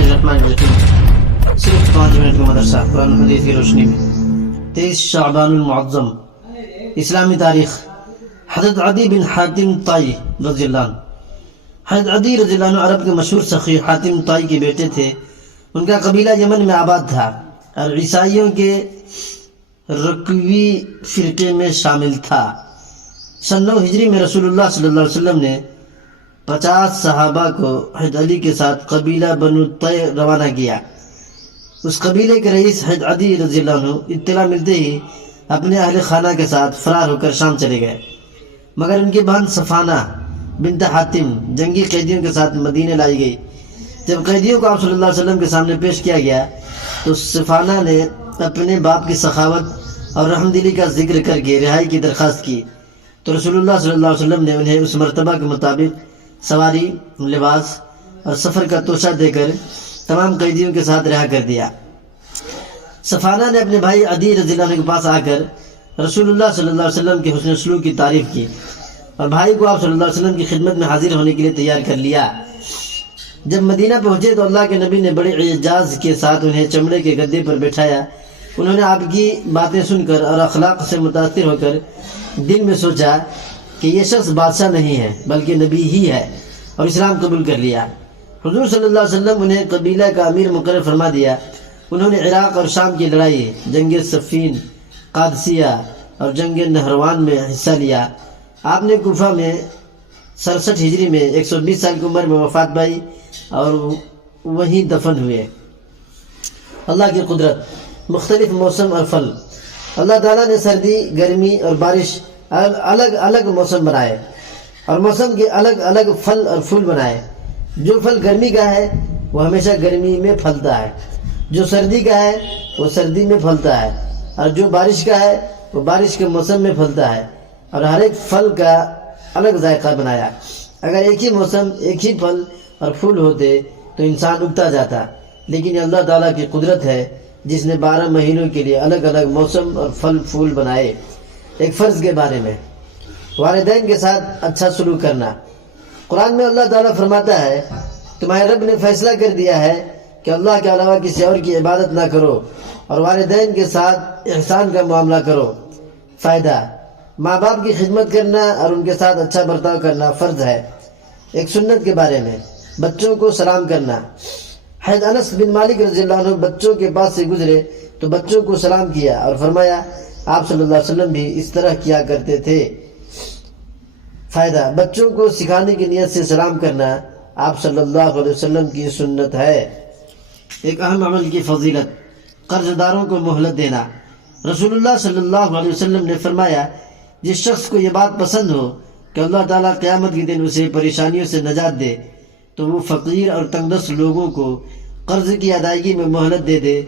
الرحمن الرحیم۔ صرف 5 منٹ کا مدرسہ قرآن حدیث کی روشنی میں۔ 23 شعبان المعظم، اسلامی تاریخ۔ حضرت عدی بن حاتم طائی رضی اللہ عنہ۔ حضرت عدی رضی اللہ عنہ عرب کے مشہور سخی حاتم طائی کے بیٹے تھے۔ ان کا قبیلہ یمن میں آباد تھا اور عیسائیوں کے رکوی فرقے میں شامل تھا۔ سن 9 ہجری میں رسول اللہ صلی اللہ علیہ وسلم نے 50 صحابہ کو حضرت علی کے ساتھ قبیلہ بنو طی روانہ کیا۔ اس قبیلے کے رئیس حضرت عدی رضی اللہ عنہ اطلاع ملتے ہی اپنے اہل خانہ کے ساتھ فرار ہو کر شام چلے گئے، مگر ان کی بہن صفانہ بنت حاتم جنگی قیدیوں کے ساتھ مدینے لائی گئی۔ جب قیدیوں کو آپ صلی اللہ علیہ وسلم کے سامنے پیش کیا گیا تو صفانہ نے اپنے باپ کی سخاوت اور رحم دلی کا ذکر کر کے رہائی کی درخواست کی، تو رسول اللہ صلی اللہ علیہ وسلم نے انہیں اس مرتبہ کے مطابق سواری، لباس اور سفر کا توشہ دے کر تمام قیدیوں کے ساتھ رہا کر دیا۔ صفانہ نے اپنے بھائی عدی رضی اللہ عنہ کے پاس آ کر رسول اللہ صلی اللہ علیہ وسلم کے حسن سلوک کی تعریف کی اور بھائی کو آپ صلی اللہ علیہ وسلم کی خدمت میں حاضر ہونے کے لیے تیار کر لیا۔ جب مدینہ پہنچے تو اللہ کے نبی نے بڑے اعجاز کے ساتھ انہیں چمڑے کے گدے پر بٹھایا۔ انہوں نے آپ کی باتیں سن کر اور اخلاق سے متاثر ہو کر دل میں سوچا کہ یہ شخص بادشاہ نہیں ہے بلکہ نبی ہی ہے، اور اسلام قبول کر لیا۔ حضور صلی اللہ علیہ وسلم انہیں قبیلہ کا امیر مقرر فرما دیا۔ انہوں نے عراق اور شام کی لڑائی، جنگ صفین، قادسیہ اور جنگ نہروان میں حصہ لیا۔ آپ نے کوفہ میں 67 ہجری میں 120 سال کی عمر میں وفات پائی اور وہیں دفن ہوئے۔ اللہ کی قدرت، مختلف موسم اور پھل۔ اللہ تعالیٰ نے سردی، گرمی اور بارش الگ الگ موسم بنائے اور موسم کے الگ الگ پھل اور پھول بنائے۔ جو پھل گرمی کا ہے وہ ہمیشہ گرمی میں پھلتا ہے، جو سردی کا ہے وہ سردی میں پھلتا ہے، اور جو بارش کا ہے وہ بارش کے موسم میں پھلتا ہے، اور ہر ایک پھل کا الگ ذائقہ بنایا۔ اگر ایک ہی موسم، ایک ہی پھل اور پھول ہوتے تو انسان اگتا جاتا، لیکن یہ اللہ تعالیٰ کی قدرت ہے جس نے 12 مہینوں کے لیے الگ الگ موسم اور پھل پھول بنائے۔ ایک فرض کے بارے میں، والدین کے ساتھ اچھا سلوک کرنا۔ قرآن میں اللہ تعالیٰ فرماتا ہے، تمہارے رب نے فیصلہ کر دیا ہے کہ اللہ کے علاوہ کسی اور کی عبادت نہ کرو اور والدین کے ساتھ احسان کا معاملہ کرو۔ فائدہ، ماں باپ کی خدمت کرنا اور ان کے ساتھ اچھا برتاؤ کرنا فرض ہے۔ ایک سنت کے بارے میں، بچوں کو سلام کرنا۔ حضرت انس بن مالک رضی اللہ عنہ بچوں کے پاس سے گزرے تو بچوں کو سلام کیا اور فرمایا آپ صلی اللہ علیہ وسلم بھی اس طرح کیا کرتے تھے۔ فائدہ، بچوں کو سکھانے کی نیت سے سلام کرنا آپ صلی اللہ علیہ وسلم کی سنت ہے۔ ایک اہم عمل کی فضیلت، قرض داروں کو مہلت دینا۔ رسول اللہ صلی اللہ علیہ وسلم نے فرمایا، جس شخص کو یہ بات پسند ہو کہ اللہ تعالیٰ قیامت کے دن اسے پریشانیوں سے نجات دے تو وہ فقیر اور تنگ دست لوگوں کو قرض کی ادائیگی میں مہلت دے دے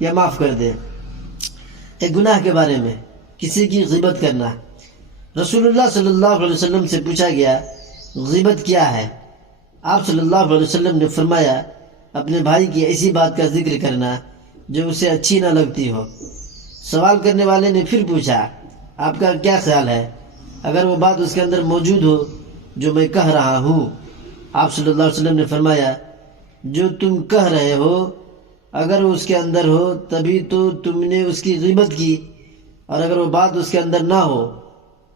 یا معاف کر دے۔ ایک گناہ کے بارے میں، کسی کی غیبت کرنا۔ رسول اللہ صلی اللہ علیہ وسلم سے پوچھا گیا، غیبت کیا ہے؟ آپ صلی اللہ علیہ وسلم نے فرمایا، اپنے بھائی کی ایسی بات کا ذکر کرنا جو اسے اچھی نہ لگتی ہو۔ سوال کرنے والے نے پھر پوچھا، آپ کا کیا خیال ہے اگر وہ بات اس کے اندر موجود ہو جو میں کہہ رہا ہوں؟ آپ صلی اللہ علیہ وسلم نے فرمایا، جو تم کہہ رہے ہو اگر وہ اس کے اندر ہو تبھی تو تم نے اس کی غیبت کی، اور اگر وہ بات اس کے اندر نہ ہو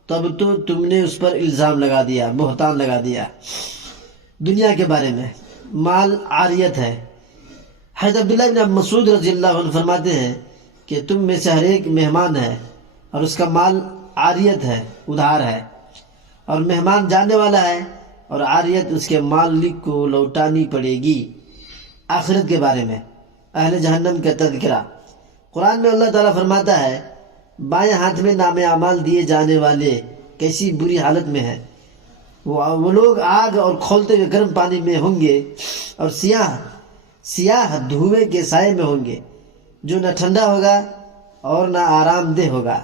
تب تو تم نے اس پر الزام لگا دیا، بہتان لگا دیا۔ دنیا کے بارے میں، مال عاریت ہے۔ حضرت عبداللہ بن مسعود رضی اللہ عنہ فرماتے ہیں کہ تم میں سے ہر ایک مہمان ہے اور اس کا مال عاریت ہے، ادھار ہے، اور مہمان جانے والا ہے اور عاریت اس کے مالک کو لوٹانی پڑے گی۔ آخرت کے بارے میں، اہل جہنم کا تذکرہ۔ قرآن میں اللہ تعالیٰ فرماتا ہے، بائیں ہاتھ میں نام اعمال دیے جانے والے کیسی بری حالت میں ہیں۔ وہ لوگ آگ اور کھولتے ہوئے گرم پانی میں ہوں گے اور سیاہ دھوئیں کے سائے میں ہوں گے، جو نہ ٹھنڈا ہوگا اور نہ آرام دہ ہوگا۔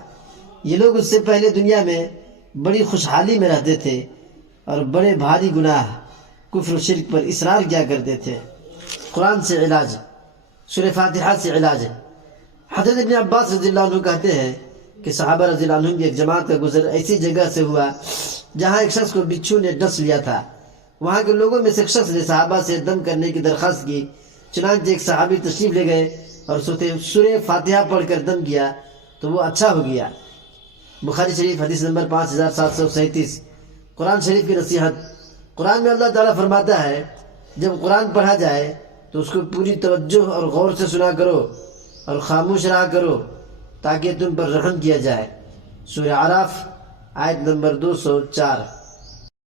یہ لوگ اس سے پہلے دنیا میں بڑی خوشحالی میں رہتے تھے اور بڑے بھاری گناہ، کفر و شرک پر اصرار کیا کرتے تھے۔ قرآن سے علاج، سورہ فاتحہ سے علاج۔ حضرت ابن عباس رضی اللہ عنہ کہتے ہیں کہ صحابہ رضی اللہ عنہ کی ایک جماعت کا گزر ایسی جگہ سے ہوا جہاں ایک شخص کو بچھو نے ڈس لیا تھا۔ وہاں کے لوگوں میں سے ایک شخص نے صحابہ سے دم کرنے کی درخواست کی چنانچہ ایک صحابی تشریف لے گئے اور سورہ فاتحہ پڑھ کر دم کیا تو وہ اچھا ہو گیا۔ بخاری شریف حدیث نمبر 5737۔ قرآن شریف کی نصیحت۔ قرآن میں اللہ تعالیٰ فرماتا ہے جب قرآن پڑھا جائے تو اس کو پوری توجہ اور غور سے سنا کرو اور خاموش رہا کرو تاکہ تم پر رحم کیا جائے۔ سورہ اعراف آیت نمبر 204۔